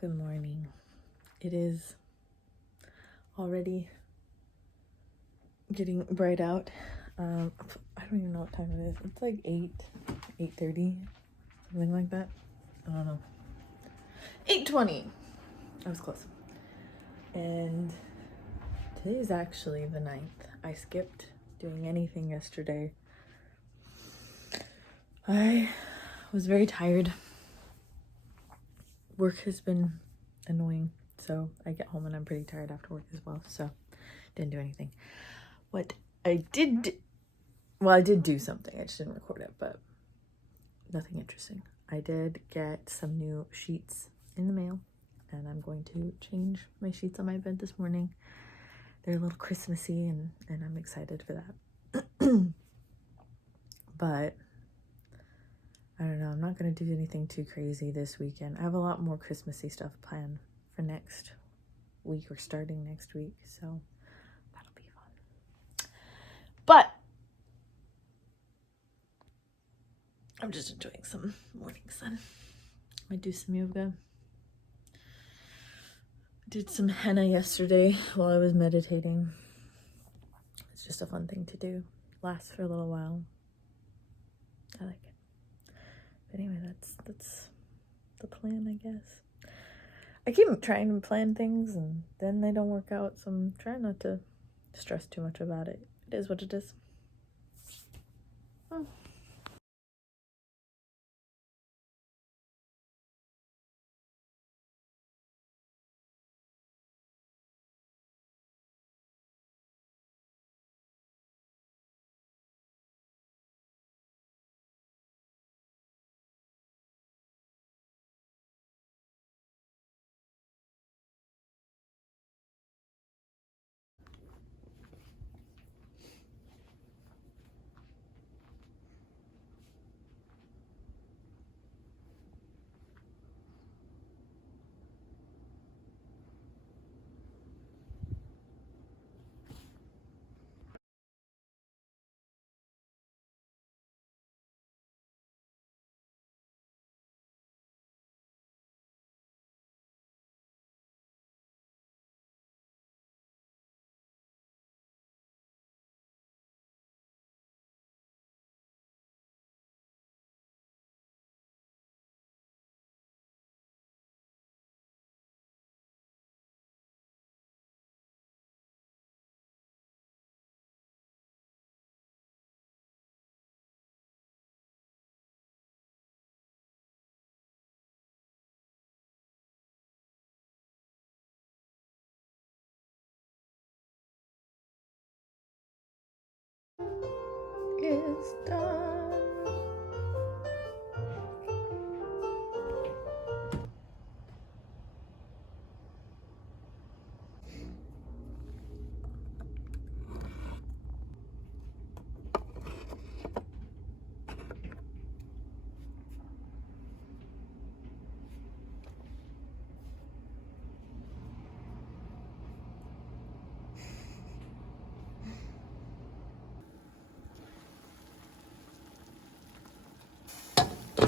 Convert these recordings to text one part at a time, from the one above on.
Good morning. It is already getting bright out. I don't even know what time it is. It's like 8:30, something like that. I don't know. 8:20. I was close. And today is actually the 9th. I skipped doing anything yesterday. I was very tired. Work has been annoying, so I get home and I'm pretty tired after work as well, so didn't do anything. What I did, well, I did do something. I just didn't record it, but nothing interesting. I did get some new sheets in the mail, and I'm going to change my sheets on my bed this morning. They're a little Christmassy, and I'm excited for that. But I don't know. I'm not going to do anything too crazy this weekend. I have a lot more Christmassy stuff planned for next week or starting next week, so that'll be fun. But I'm just enjoying some morning sun. I do some yoga. Did some henna yesterday while I was meditating. It's just a fun thing to do. Lasts for a little while. I like it. But anyway, that's the plan, I guess. I keep trying to plan things and then they don't work out, so I'm trying not to stress too much about it. It is what it is. Is done.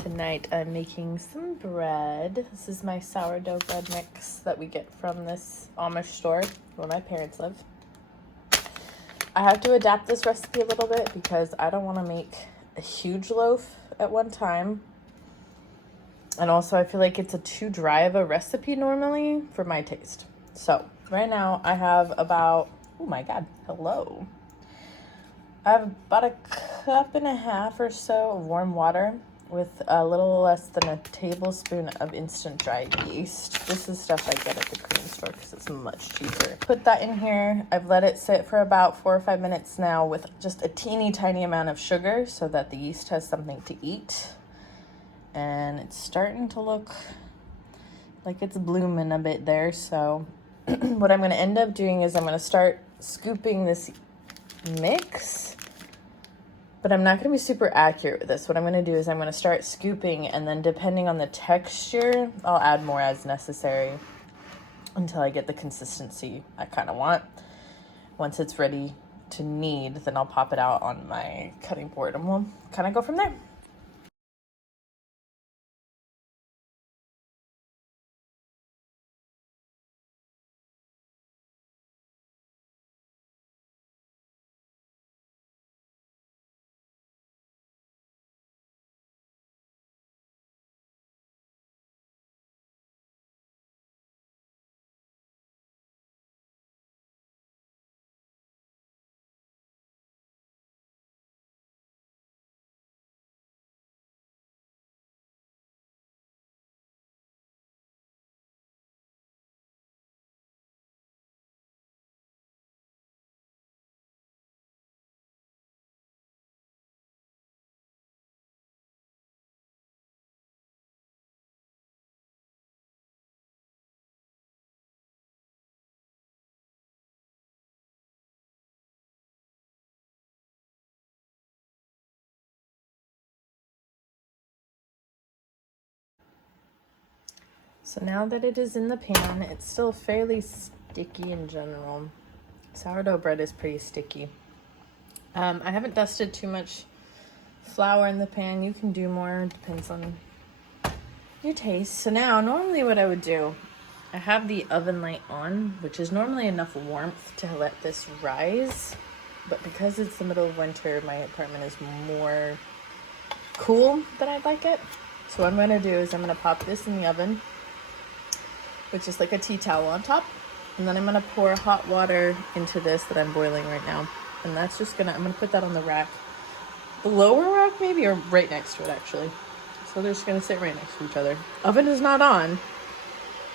Tonight I'm making some bread. This is my sourdough bread mix that we get from this Amish store where my parents live. I have to adapt this recipe a little bit because I don't want to make a huge loaf at one time. And also I feel like it's too dry of a recipe normally for my taste. So right now I have about, oh my God, hello. I have about a cup and a half or so of warm water with a little less than a tablespoon of instant dry yeast. This is stuff I get at the Korean store because it's much cheaper. Put that in here. I've let it sit for about 4 or 5 minutes now with just a teeny tiny amount of sugar so that the yeast has something to eat. And it's starting to look like it's blooming a bit there. So what I'm going to end up doing is I'm going to start scooping this mix. But I'm not going to be super accurate with this. What I'm going to do is I'm going to start scooping, and then depending on the texture, I'll add more as necessary until I get the consistency I kind of want. Once it's ready to knead, then I'll pop it out on my cutting board and we'll kind of go from there. So now that it is in the pan, it's still fairly sticky in general. Sourdough bread is pretty sticky. I haven't dusted too much flour in the pan. You can do more, depends on your taste. So now, normally what I would do, I have the oven light on, which is normally enough warmth to let this rise. But because it's the middle of winter, my apartment is more cool than I'd like it. So what I'm gonna do is I'm gonna pop this in the oven with just like a tea towel on top. And then I'm gonna pour hot water into this that I'm boiling right now. And that's just I'm gonna put that on the rack. The lower rack maybe, or right next to it actually. So they're just gonna sit right next to each other. Oven is not on.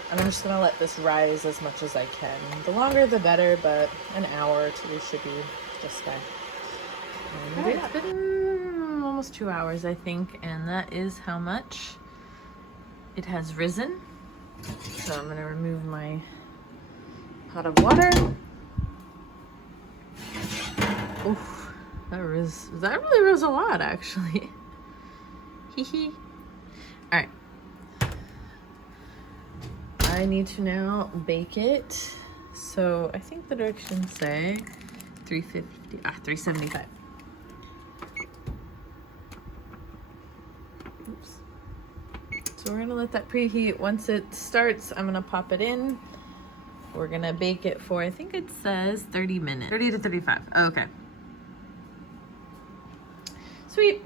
And I'm just gonna let this rise as much as I can. The longer the better, but an hour or two should be just fine. And it's been almost 2 hours, I think, and that is how much it has risen. So I'm gonna remove my pot of water. Oof, that really rose a lot, actually. Hee hee. All right. I need to now bake it. So I think the directions say 375. Oops. So we're gonna let that preheat. Once it starts, I'm gonna pop it in. We're gonna bake it for, I think it says 30 minutes. 30 to 35, okay. Sweet.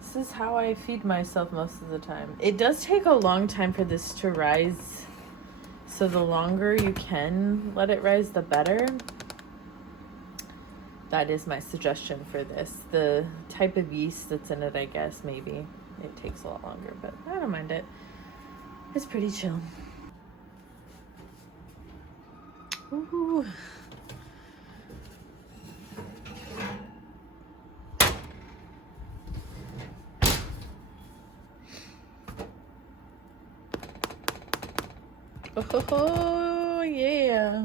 This is how I feed myself most of the time. It does take a long time for this to rise. So the longer you can let it rise, the better. That is my suggestion for this. The type of yeast that's in it, I guess, maybe. It takes a lot longer, but I don't mind it. It's pretty chill. Ooh. Oh, yeah.